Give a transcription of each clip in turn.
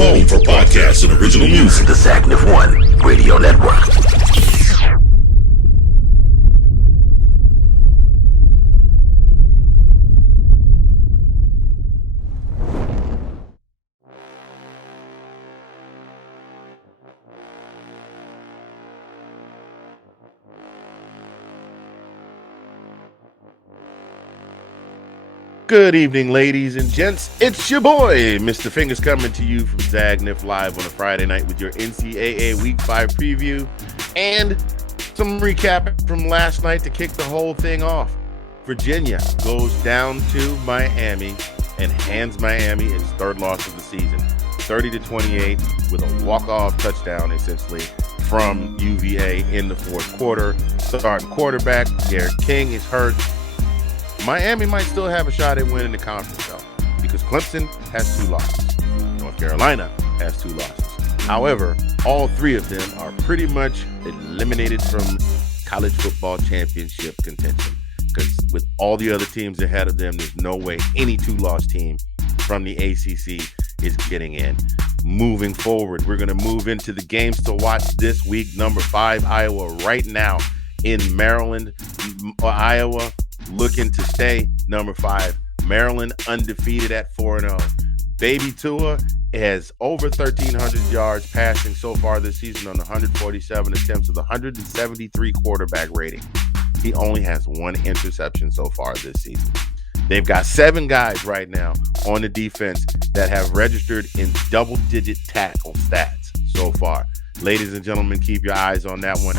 home for podcasts and original music. The Zagnif One Radio Network. Good evening, ladies and gents. It's your boy, Mr. Fingers, coming to you from Zagnif live on a Friday night with your NCAA Week 5 preview and some recap from last night to kick the whole thing off. Virginia goes down to Miami and hands Miami its third loss of the season, 30-28, with a walk-off touchdown, essentially, from UVA in the fourth quarter. Starting quarterback, Derek King, is hurt. Miami might still have a shot at winning the conference, though, because Clemson has 2 losses. North Carolina has 2 losses. However, all 3 of them are pretty much eliminated from college football championship contention, because with all the other teams ahead of them, there's no way any 2-loss team from the ACC is getting in. Moving forward, we're going to move into the games to watch this week. Number 5, Iowa, right now in Maryland. Iowa looking to stay number 5. Maryland undefeated at 4-0. Baby Tua has over 1,300 yards passing so far this season on 147 attempts with 173 quarterback rating. He only has 1 interception so far this season. They've got 7 guys right now on the defense that have registered in double-digit tackle stats so far. Ladies and gentlemen, keep your eyes on that one.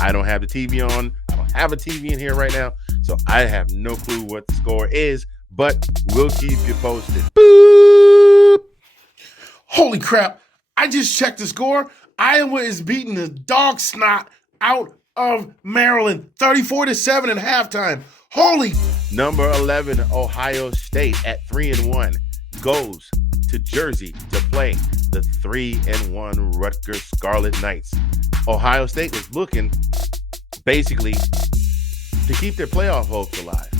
I don't have the TV on. I don't have a TV in here right now, so I have no clue what the score is, but we'll keep you posted. Boop. Holy crap. I just checked the score. Iowa is beating the dog snot out of Maryland, 34-7 at halftime. Holy. Number 11, Ohio State at 3-1 goes to Jersey to play the 3-1 Rutgers Scarlet Knights. Ohio State is looking basically to keep their playoff hopes alive.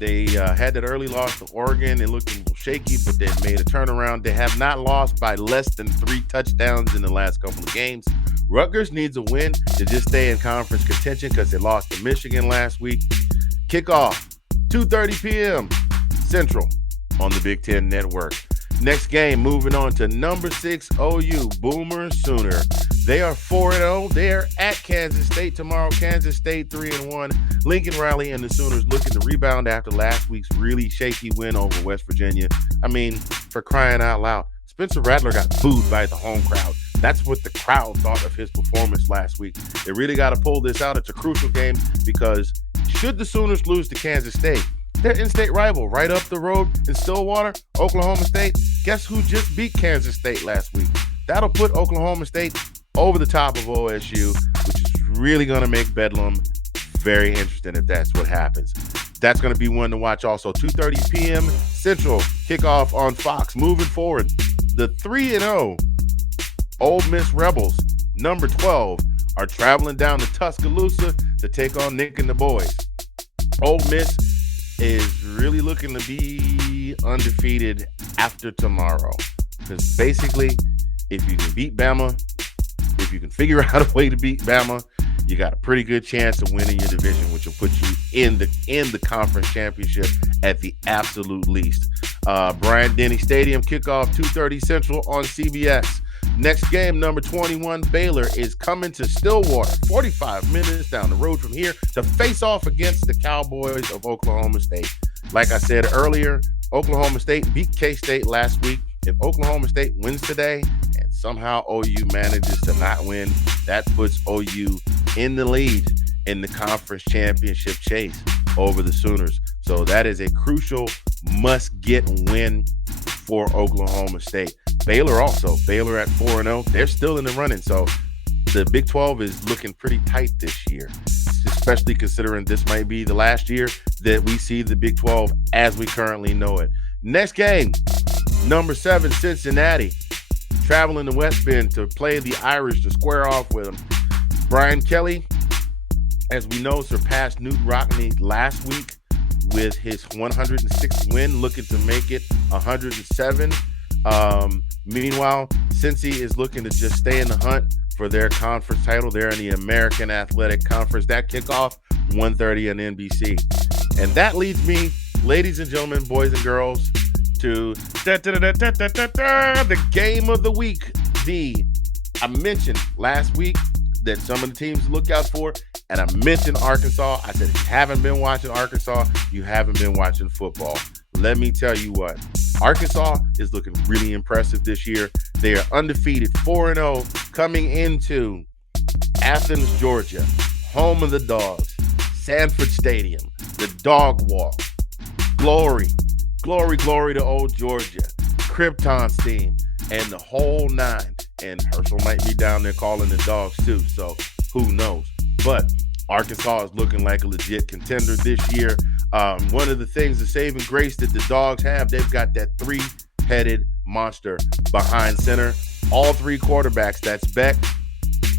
They had that early loss to Oregon. It looked a little shaky, but they made a turnaround. They have not lost by less than 3 touchdowns in the last couple of games. Rutgers needs a win to just stay in conference contention because they lost to Michigan last week. Kickoff, 2:30 p.m. Central on the Big Ten Network. Next game, moving on to number 6, OU, Boomer Sooner. They are 4-0. They are at Kansas State tomorrow. Kansas State 3-1. Lincoln Riley and the Sooners looking to rebound after last week's really shaky win over West Virginia. I mean, for crying out loud, Spencer Rattler got booed by the home crowd. That's what the crowd thought of his performance last week. They really got to pull this out. It's a crucial game because should the Sooners lose to Kansas State, their in-state rival right up the road in Stillwater, Oklahoma State, guess who just beat Kansas State last week? That'll put Oklahoma State over the top of OSU, which is really going to make Bedlam very interesting if that's what happens. That's going to be one to watch also. 2:30 p.m. Central, kickoff on Fox. Moving forward, the 3-0 Ole Miss Rebels, number 12, are traveling down to Tuscaloosa to take on Nick and the boys. Ole Miss is really looking to be undefeated after tomorrow. Because basically, if you can beat Bama, if you can figure out a way to beat Bama, you got a pretty good chance of winning your division, which will put you in the conference championship at the absolute least. Bryant-Denny Stadium, kickoff 2:30 Central on CBS. Next game, number 21, Baylor is coming to Stillwater, 45 minutes down the road from here, to face off against the Cowboys of Oklahoma State. Like I said earlier, Oklahoma State beat K-State last week. If Oklahoma State wins today and somehow OU manages to not win, that puts OU in the lead in the conference championship chase over the Sooners. So that is a crucial must-get win for Oklahoma State. Baylor also. Baylor at 4-0. They're still in the running. So the Big 12 is looking pretty tight this year, especially considering this might be the last year that we see the Big 12 as we currently know it. Next game, number 7, Cincinnati, traveling to West Bend to play the Irish to square off with them. Brian Kelly, as we know, surpassed Newt Rockne last week with his 106th win, looking to make it 107. Meanwhile, Cincy is looking to just stay in the hunt for their conference title. They're in the American Athletic Conference. That kickoff, 1:30 on NBC. And that leads me, ladies and gentlemen, boys and girls, to the game of the week. I mentioned last week that some of the teams to look out for, and I mentioned Arkansas. I said, if you haven't been watching Arkansas, you haven't been watching football. Let me tell you what, Arkansas is looking really impressive this year. They are undefeated, 4-0, coming into Athens, Georgia, home of the Dogs, Sanford Stadium, the Dog Walk. Glory to old Georgia, Krypton's team, and the whole nine. And Herschel might be down there calling the Dogs too, so who knows. But Arkansas is looking like a legit contender this year. One of the things, the saving grace that the Dogs have, they've got that three-headed monster behind center. All three quarterbacks, that's Beck,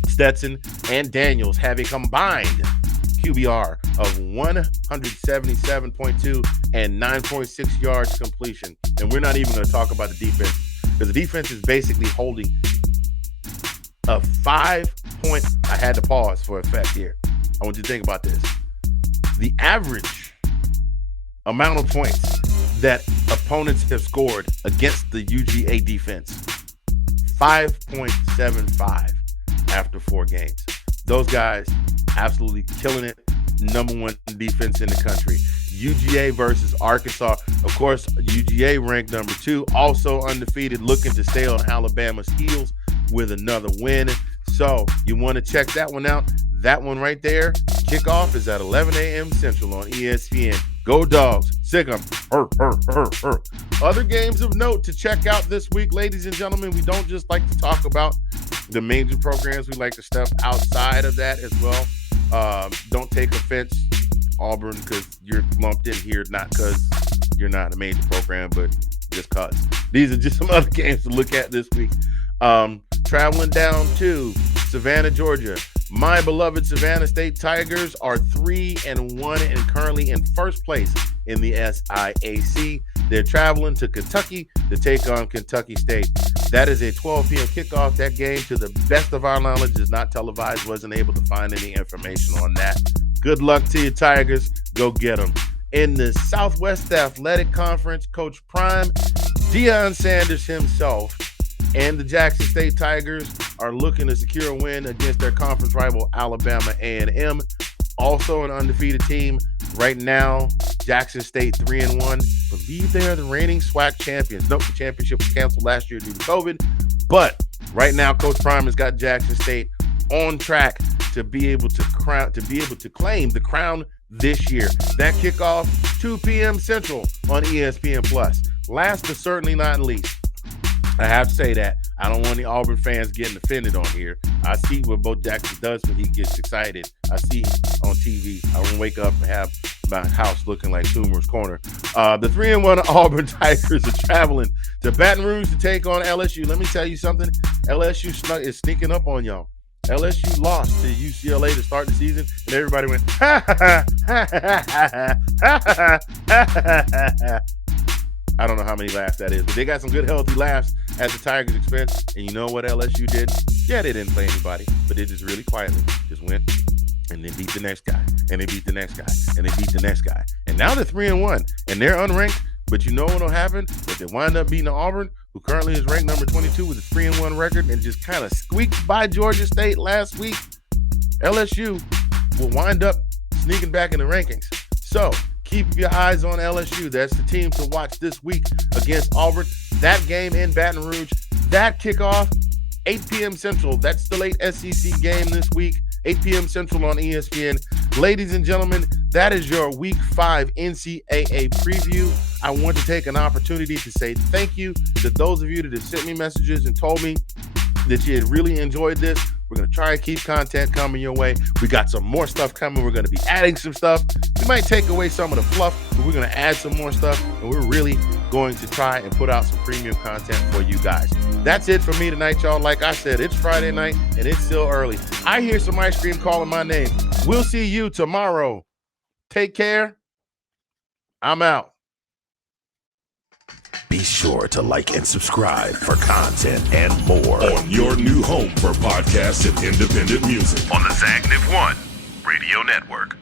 Stetson, and Daniels, have a combined QBR of 177.2 and 9.6 yards completion. And we're not even going to talk about the defense, because the defense is basically holding a 5-point. I had to pause for effect here. I want you to think about this. The average amount of points that opponents have scored against the UGA defense, 5.75 after 4 games. Those guys absolutely killing it. Number 1 defense in the country. UGA versus Arkansas. Of course, UGA ranked number 2, also undefeated, looking to stay on Alabama's heels with another win. So you want to check that one out. That one right there, kickoff is at 11 a.m. Central on ESPN. Go Dogs. Sick 'em. Other games of note to check out this week, ladies and gentlemen. We don't just like to talk about the major programs. We like to step outside of that as well. Don't take offense, Auburn, because you're lumped in here, not because you're not a major program, but just because. These are just some other games to look at this week. Traveling down to Savannah, Georgia. My beloved Savannah State Tigers are 3-1 and currently in first place in the SIAC. They're traveling to Kentucky to take on Kentucky State. That is a 12 p.m. kickoff. That game, to the best of our knowledge, is not televised. Wasn't able to find any information on that. Good luck to you, Tigers. Go get them. In the Southwest Athletic Conference, Coach Prime, Deion Sanders himself, and the Jackson State Tigers are looking to secure a win against their conference rival Alabama A&M. Also an undefeated team right now. Jackson State 3-1. Believe they are the reigning SWAC champions. Nope, the championship was canceled last year due to COVID. But right now, Coach Prime has got Jackson State on track to be able to claim the crown this year. That kickoff 2 p.m. Central on ESPN Plus. Last but certainly not least, I have to say that I don't want the Auburn fans getting offended on here. I see what Bo Jackson does when he gets excited. I see on TV. I won't wake up and have my house looking like Toomer's Corner. The 3-1 Auburn Tigers are traveling to Baton Rouge to take on LSU. Let me tell you something. LSU is sneaking up on y'all. LSU lost to UCLA to start the season, and everybody went, ha, ha, ha, ha, ha, ha, ha, ha, ha. I don't know how many laughs that is, but they got some good, healthy laughs at the Tigers' expense. And you know what LSU did? Yeah, they didn't play anybody, but they just really quietly just went and they beat the next guy, and they beat the next guy, and they beat the next guy. And now they're 3-1, and they're unranked. But you know what'll happen? If they wind up beating Auburn, who currently is ranked number 22 with a 3-1 record and just kind of squeaked by Georgia State last week, LSU will wind up sneaking back in the rankings. So keep your eyes on LSU. That's the team to watch this week against Auburn. That game in Baton Rouge, that kickoff, 8 p.m. Central. That's the late SEC game this week, 8 p.m. Central on ESPN. Ladies and gentlemen, that is your Week 5 NCAA preview. I want to take an opportunity to say thank you to those of you that have sent me messages and told me that you had really enjoyed this. We're going to try and keep content coming your way. We got some more stuff coming. We're going to be adding some stuff. We might take away some of the fluff, but we're going to add some more stuff, and we're really going to try and put out some premium content for you guys. That's it for me tonight, y'all. Like I said, it's Friday night, and it's still early. I hear some ice cream calling my name. We'll see you tomorrow. Take care. I'm out. Be sure to like and subscribe for content and more On your new home for podcasts and independent music. on the Zagnif One Radio Network.